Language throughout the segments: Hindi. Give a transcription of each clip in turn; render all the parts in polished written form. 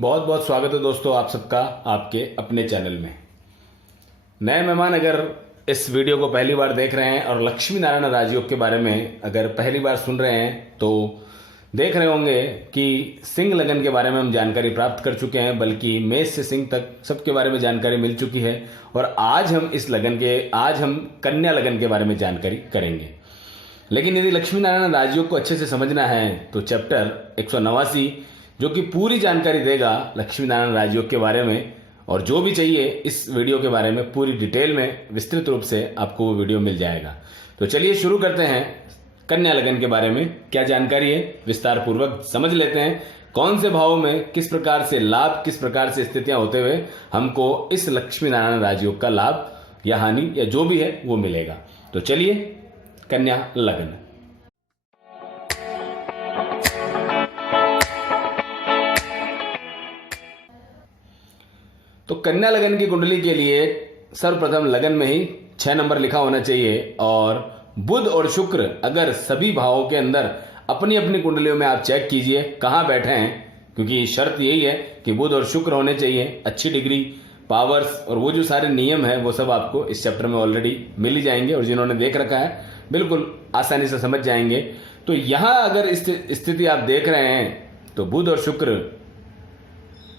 बहुत बहुत स्वागत है दोस्तों आप सबका आपके अपने चैनल में। नए मेहमान अगर इस वीडियो को पहली बार देख रहे हैं और लक्ष्मी नारायण राजयोग के बारे में अगर पहली बार सुन रहे हैं तो देख रहे होंगे कि सिंह लगन के बारे में हम जानकारी प्राप्त कर चुके हैं, बल्कि मेष से सिंह तक सबके बारे में जानकारी मिल चुकी है। और आज हम कन्या लगन के बारे में जानकारी करेंगे। लेकिन यदि लक्ष्मी नारायण राजयोग को अच्छे से समझना है तो चैप्टर 189 जो कि पूरी जानकारी देगा लक्ष्मी नारायण राजयोग के बारे में, और जो भी चाहिए इस वीडियो के बारे में पूरी डिटेल में विस्तृत रूप से आपको वो वीडियो मिल जाएगा। तो चलिए शुरू करते हैं। कन्या लगन के बारे में क्या जानकारी है विस्तार पूर्वक समझ लेते हैं। कौन से भावों में किस प्रकार से लाभ, किस प्रकार से स्थितियां होते हुए हमको इस लक्ष्मी नारायण राजयोग का लाभ या हानि या जो भी है वो मिलेगा। तो चलिए कन्या लगन। तो कन्या लगन की कुंडली के लिए सर्वप्रथम लगन में ही 6 नंबर लिखा होना चाहिए, और बुध और शुक्र अगर सभी भावों के अंदर अपनी अपनी कुंडलियों में आप चेक कीजिए कहां बैठे हैं, क्योंकि शर्त यही है कि बुध और शुक्र होने चाहिए, अच्छी डिग्री, पावर्स और वो जो सारे नियम है वो सब आपको इस चैप्टर में ऑलरेडी मिल ही जाएंगे, और जिन्होंने देख रखा है बिल्कुल आसानी से समझ जाएंगे। तो यहां अगर स्थिति आप देख रहे हैं तो बुध और शुक्र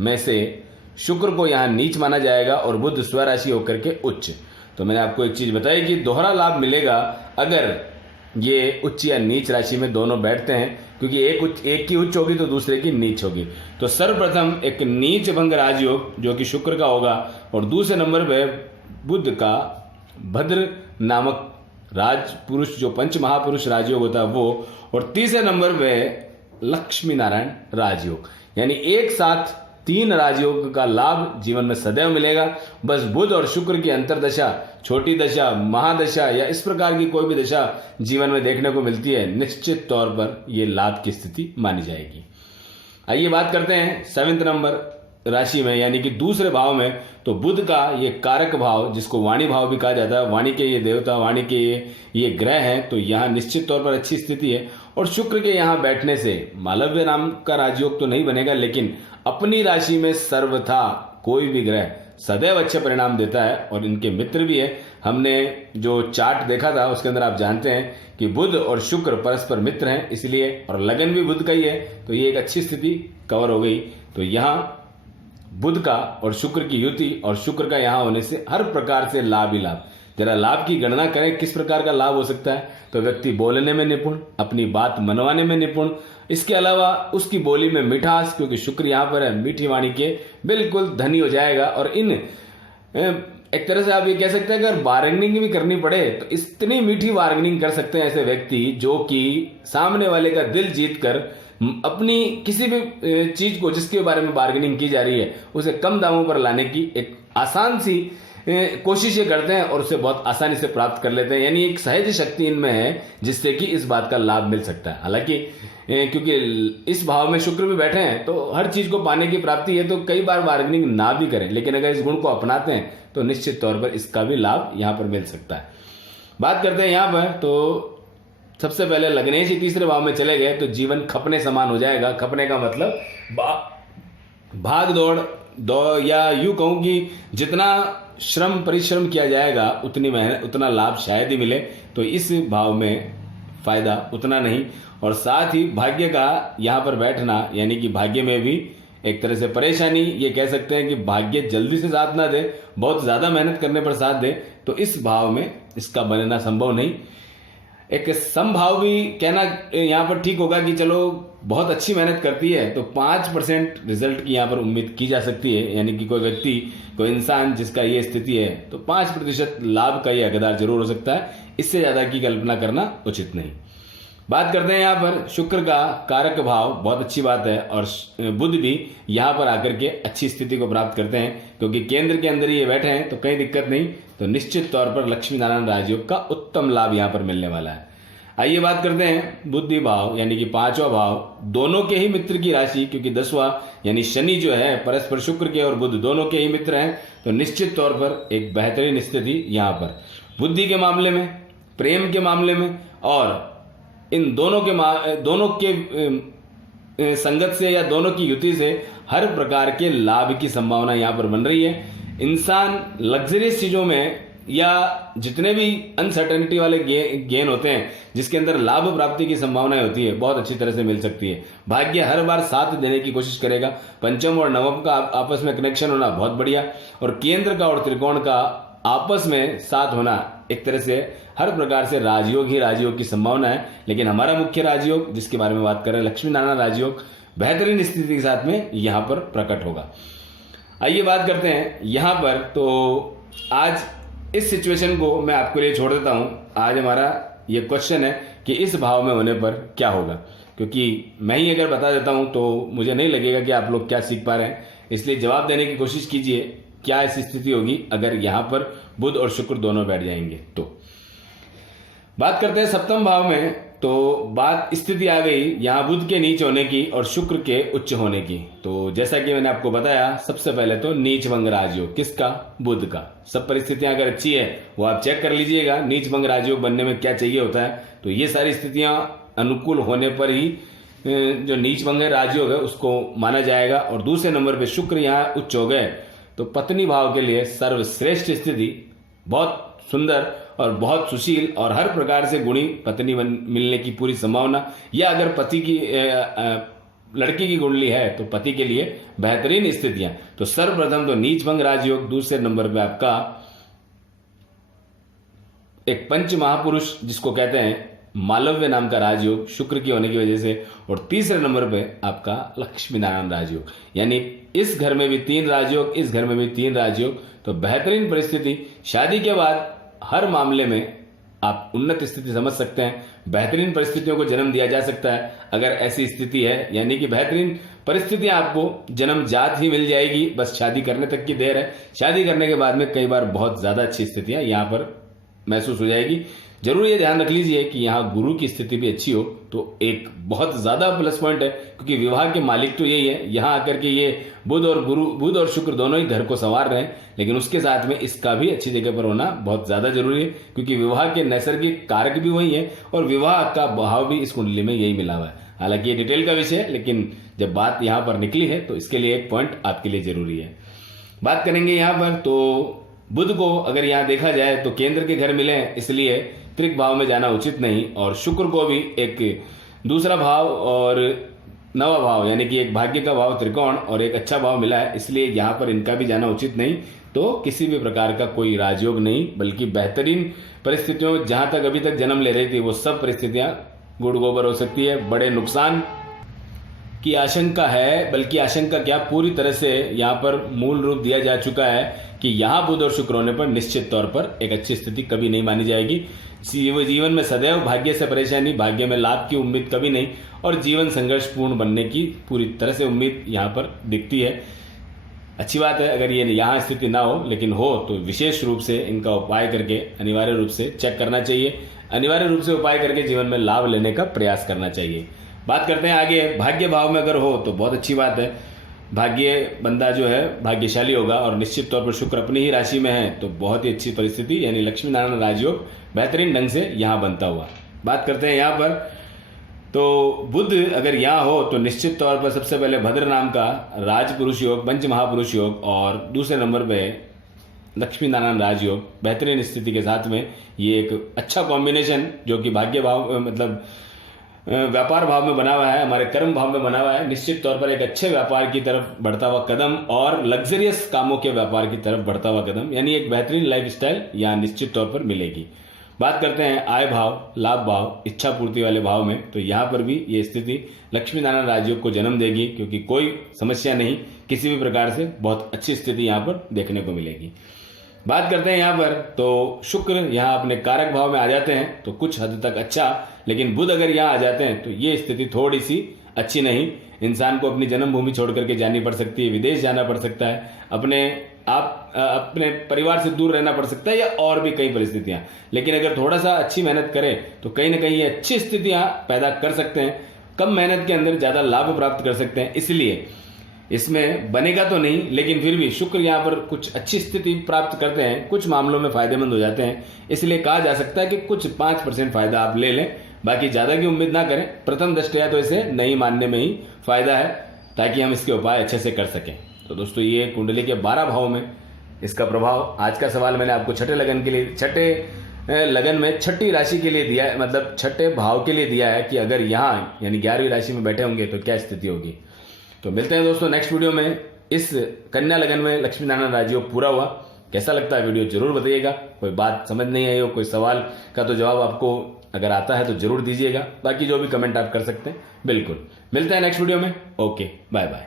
में से शुक्र को यहां नीच माना जाएगा और बुध स्वराशि होकर के उच्च। तो मैंने आपको एक चीज बताई कि दोहरा लाभ मिलेगा अगर ये उच्च या नीच राशि में दोनों बैठते हैं, क्योंकि एक की उच्च होगी तो दूसरे की नीच होगी। तो सर्वप्रथम एक नीच भंग राजयोग जो कि शुक्र का होगा, और दूसरे नंबर पे बुध का भद्र नामक राजपुरुष जो पंच महापुरुष राजयोग होता है वो, और तीसरे नंबर पे लक्ष्मी नारायण राजयोग। यानी एक साथ 3 राजयोग का लाभ जीवन में सदैव मिलेगा। बस बुध और शुक्र की अंतरदशा, छोटी दशा, महादशा या इस प्रकार की कोई भी दशा जीवन में देखने को मिलती है, निश्चित तौर पर यह लाभ की स्थिति मानी जाएगी। आइए बात करते हैं 7वें नंबर राशि में, यानी कि दूसरे भाव में। तो बुध का ये कारक भाव जिसको वाणी भाव भी कहा जाता है, वाणी के ये देवता, वाणी के ये ग्रह हैं, तो यहाँ निश्चित तौर पर अच्छी स्थिति है। और शुक्र के यहाँ बैठने से मालव्य नाम का राजयोग तो नहीं बनेगा, लेकिन अपनी राशि में सर्वथा कोई भी ग्रह सदैव अच्छे परिणाम देता है, और इनके मित्र भी है। हमने जो चार्ट देखा था उसके अंदर आप जानते हैं कि बुध और शुक्र परस्पर मित्र हैं, इसलिए, और लगन भी बुध का ही है, तो ये एक अच्छी स्थिति कवर हो गई। तो यहाँ बुध का और शुक्र की युति और शुक्र का यहां होने से हर प्रकार से लाभ ही लाभ। जरा लाभ की गणना करें किस प्रकार का लाभ हो सकता है। तो व्यक्ति बोलने में निपुण, अपनी बात मनवाने में निपुण, इसके अलावा उसकी बोली में मिठास, क्योंकि शुक्र यहां पर है, मीठी वाणी के बिल्कुल धनी हो जाएगा। और एक तरह से आप ये कह सकते हैं अगर बार्गेनिंग भी करनी पड़े तो इतनी मीठी बार्गेनिंग कर सकते हैं ऐसे व्यक्ति जो कि सामने वाले का दिल जीत कर अपनी किसी भी चीज को जिसके बारे में बार्गेनिंग की जा रही है उसे कम दामों पर लाने की एक आसान सी कोशिश ये करते हैं और उसे बहुत आसानी से प्राप्त कर लेते हैं। यानी एक सहज शक्ति इनमें है जिससे कि इस बात का लाभ मिल सकता है। हालांकि क्योंकि इस भाव में शुक्र भी बैठे हैं तो हर चीज को पाने की प्राप्ति है, तो कई बार बार्गेनिंग ना भी करें, लेकिन अगर इस गुण को अपनाते हैं तो निश्चित तौर पर इसका भी लाभ यहाँ पर मिल सकता है। बात करते हैं यहाँ पर, तो सबसे पहले लग्नेश ही तीसरे भाव में चले गए तो जीवन खपने समान हो जाएगा। खपने का मतलब भाग दौड़ या यूं कहूं कि जितना श्रम परिश्रम किया जाएगा उतनी मेहनत उतना लाभ शायद ही मिले, तो इस भाव में फायदा उतना नहीं। और साथ ही भाग्य का यहाँ पर बैठना, यानी कि भाग्य में भी एक तरह से परेशानी, ये कह सकते हैं कि भाग्य जल्दी से साथ ना दे, बहुत ज्यादा मेहनत करने पर साथ दे, तो इस भाव में इसका बनना संभव नहीं। एक समभाव भी कहना यहाँ पर ठीक होगा कि चलो बहुत अच्छी मेहनत करती है तो 5% रिजल्ट की यहाँ पर उम्मीद की जा सकती है। यानी कि कोई व्यक्ति, कोई इंसान जिसका ये स्थिति है तो 5% लाभ का ये हकदार जरूर हो सकता है, इससे ज्यादा की कल्पना करना उचित नहीं। बात करते हैं यहाँ पर शुक्र का कारक भाव, बहुत अच्छी बात है, और बुध भी यहाँ पर आकर के अच्छी स्थिति को प्राप्त करते हैं क्योंकि केंद्र के अंदर ये बैठे हैं तो कहीं दिक्कत नहीं। तो निश्चित तौर पर लक्ष्मी नारायण राजयोग का उत्तम लाभ यहाँ पर मिलने वाला है। आइए बात करते हैं बुद्धि भाव, यानी कि 5वां भाव, दोनों के ही मित्र की राशि, क्योंकि 10वां यानी शनि जो है परस्पर शुक्र के और बुध दोनों के ही मित्र हैं, तो निश्चित तौर पर एक बेहतरीन स्थिति यहाँ पर बुद्धि के मामले में, प्रेम के मामले में, और इन दोनों के संगत से या दोनों की युति से हर प्रकार के लाभ की संभावना यहाँ पर बन रही है। इंसान लग्जरियस चीजों में या जितने भी अनसर्टेनिटी वाले गेन होते हैं जिसके अंदर लाभ प्राप्ति की संभावनाएं होती है, बहुत अच्छी तरह से मिल सकती है। भाग्य हर बार साथ देने की कोशिश करेगा। पंचम और नवम का आपस में कनेक्शन होना बहुत बढ़िया, और केंद्र का और त्रिकोण का आपस में साथ होना एक तरह से हर प्रकार से राजयोग ही राजयोग की संभावना है। लेकिन हमारा मुख्य राजयोग जिसके बारे में बात कर रहे हैं, लक्ष्मी नारायण राजयोग, बेहतरीन स्थिति के साथ में यहां पर प्रकट होगा। आइए बात करते हैं यहां पर। तो आज इस सिचुएशन को मैं आपके लिए छोड़ देता हूं। आज हमारा ये क्वेश्चन है कि इस भाव में होने पर क्या होगा, क्योंकि मैं ही अगर बता देता हूं तो मुझे नहीं लगेगा कि आप लोग क्या सीख पा रहे हैं। इसलिए जवाब देने की कोशिश कीजिए, क्या ऐसी स्थिति होगी अगर यहां पर बुध और शुक्र दोनों बैठ जाएंगे। तो बात करते हैं सप्तम भाव में। तो बात स्थिति आ गई यहां बुध के नीच होने की और शुक्र के उच्च होने की। तो जैसा कि मैंने आपको बताया, सबसे पहले तो नीच भंग राजयोग, किसका? बुध का। सब परिस्थितियां अगर अच्छी है वो आप चेक कर लीजिएगा नीच भंग राजयोग बनने में क्या चाहिए होता है। तो ये सारी स्थितियां अनुकूल होने पर ही जो नीच भंग राजयोग है उसको माना जाएगा। और दूसरे नंबर पे शुक्र यहाँ उच्च हो गए तो पत्नी भाव के लिए सर्वश्रेष्ठ स्थिति, बहुत सुंदर और बहुत सुशील और हर प्रकार से गुणी पत्नी मिलने की पूरी संभावना, या अगर पति की लड़की की कुंडली है तो पति के लिए बेहतरीन स्थितियां। तो सर्वप्रथम तो नीच भंग राजयोग, दूसरे नंबर पे आपका एक पंच महापुरुष जिसको कहते हैं मालव्य नाम का राजयोग शुक्र की होने की वजह से, और तीसरे नंबर पे आपका लक्ष्मी नारायण राजयोग। यानी इस घर में भी 3 राजयोग, इस घर में भी 3 राजयोग। तो बेहतरीन परिस्थिति। शादी के बाद हर मामले में आप उन्नत स्थिति समझ सकते हैं। बेहतरीन परिस्थितियों को जन्म दिया जा सकता है अगर ऐसी स्थिति है, यानी कि बेहतरीन परिस्थितियां आपको जन्म जात ही मिल जाएगी। बस शादी करने तक की देर है। शादी करने के बाद में कई बार बहुत ज्यादा अच्छी स्थितियां यहां पर महसूस हो जाएगी। जरूर ये ध्यान रख लीजिए कि यहाँ गुरु की स्थिति भी अच्छी हो तो एक बहुत ज्यादा प्लस पॉइंट है, क्योंकि विवाह के मालिक तो यही है। यहाँ आकर के ये बुध और शुक्र दोनों ही घर को संवार रहे हैं, लेकिन उसके साथ में इसका भी अच्छी जगह पर होना बहुत ज्यादा जरूरी है, क्योंकि विवाह के नैसर्गिक कारक भी वही है और विवाह का भाव भी इस कुंडली में यही मिला हुआ है। हालांकि ये डिटेल का विषय है, लेकिन जब बात यहाँ पर निकली है तो इसके लिए एक पॉइंट आपके लिए जरूरी है। बात करेंगे यहाँ पर। तो बुध को अगर यहाँ देखा जाए तो केंद्र के घर मिले, इसलिए त्रिक भाव में जाना उचित नहीं, और शुक्र को भी एक दूसरा भाव और नवा भाव यानी कि एक भाग्य का भाव त्रिकोण और एक अच्छा भाव मिला है, इसलिए यहाँ पर इनका भी जाना उचित नहीं। तो किसी भी प्रकार का कोई राजयोग नहीं, बल्कि बेहतरीन परिस्थितियों जहां तक अभी तक जन्म ले रही थी वो सब परिस्थितियां गुड़ गोबर हो सकती है। बड़े नुकसान की आशंका है, बल्कि आशंका क्या पूरी तरह से यहाँ पर मूल रूप दिया जा चुका है कि यहाँ बुध और शुक्र होने पर निश्चित तौर पर एक अच्छी स्थिति कभी नहीं मानी जाएगी। जीवन में सदैव भाग्य से परेशानी, भाग्य में लाभ की उम्मीद कभी नहीं, और जीवन संघर्षपूर्ण बनने की पूरी तरह से उम्मीद यहाँ पर दिखती है। अच्छी बात है अगर ये यहाँ स्थिति ना हो, लेकिन हो तो विशेष रूप से इनका उपाय करके अनिवार्य रूप से चेक करना चाहिए, अनिवार्य रूप से उपाय करके जीवन में लाभ लेने का प्रयास करना चाहिए। बात करते हैं आगे। भाग्य भाव में अगर हो तो बहुत अच्छी बात है, भाग्य बंदा जो है भाग्यशाली होगा, और निश्चित तौर पर शुक्र अपनी ही राशि में है तो बहुत ही अच्छी परिस्थिति, यानी लक्ष्मी नारायण राजयोग बेहतरीन ढंग से यहाँ बनता हुआ। बात करते हैं यहाँ पर। तो बुध अगर यहाँ हो तो निश्चित तौर पर सबसे पहले भद्र नाम का राजपुरुष योग, पंच महापुरुष योग, और दूसरे नंबर पे लक्ष्मी नारायण राजयोग बेहतरीन स्थिति के साथ में ये एक अच्छा कॉम्बिनेशन जो कि भाग्य भाव मतलब व्यापार भाव में बना हुआ है, हमारे कर्म भाव में बना हुआ है। निश्चित तौर पर एक अच्छे व्यापार की तरफ बढ़ता हुआ कदम और लग्जरियस कामों के व्यापार की तरफ बढ़ता हुआ कदम, यानी एक बेहतरीन लाइफस्टाइल यहाँ निश्चित तौर पर मिलेगी। बात करते हैं आय भाव, लाभ भाव, इच्छा पूर्ति वाले भाव में। तो यहाँ पर भी ये स्थिति लक्ष्मी नारायण राजयोग को जन्म देगी, क्योंकि कोई समस्या नहीं, किसी भी प्रकार से बहुत अच्छी स्थिति यहाँ पर देखने को मिलेगी। बात करते हैं यहाँ पर। तो शुक्र यहाँ अपने कारक भाव में आ जाते हैं तो कुछ हद तक अच्छा, लेकिन बुध अगर यहाँ आ जाते हैं तो ये स्थिति थोड़ी सी अच्छी नहीं। इंसान को अपनी जन्मभूमि छोड़ करके जानी पड़ सकती है, विदेश जाना पड़ सकता है, अपने परिवार से दूर रहना पड़ सकता है, या और भी कई परिस्थितियां। लेकिन अगर थोड़ा सा अच्छी मेहनत करें तो कहीं ना कहीं ये अच्छी स्थितियां पैदा कर सकते हैं, कम मेहनत के अंदर ज्यादा लाभ प्राप्त कर सकते हैं। इसलिए इसमें बनेगा तो नहीं, लेकिन फिर भी शुक्र यहाँ पर कुछ अच्छी स्थिति प्राप्त करते हैं, कुछ मामलों में फायदेमंद हो जाते हैं। इसलिए कहा जा सकता है कि कुछ 5% फायदा आप ले लें, बाकी ज्यादा की उम्मीद ना करें। प्रथम दृष्टया तो इसे नहीं मानने में ही फायदा है। ताकि हम इसके उपाय अच्छे से कर सकें। तो दोस्तों ये कुंडली के 12 भावों में इसका प्रभाव। आज का सवाल मैंने आपको छठे लगन के लिए, छठे लगन में छठी राशि के लिए दिया है, मतलब छठे भाव के लिए दिया है कि अगर यहाँ यानी 11वीं राशि में बैठे होंगे तो क्या स्थिति होगी। तो मिलते हैं दोस्तों नेक्स्ट वीडियो में। इस कन्या लगन में लक्ष्मी नारायण राजयोग पूरा हुआ, कैसा लगता है वीडियो जरूर बताइएगा। कोई बात समझ नहीं आई हो, कोई सवाल का तो जवाब आपको अगर आता है तो जरूर दीजिएगा। बाकी जो भी कमेंट आप कर सकते हैं बिल्कुल। मिलते हैं नेक्स्ट वीडियो में। Okay, bye bye.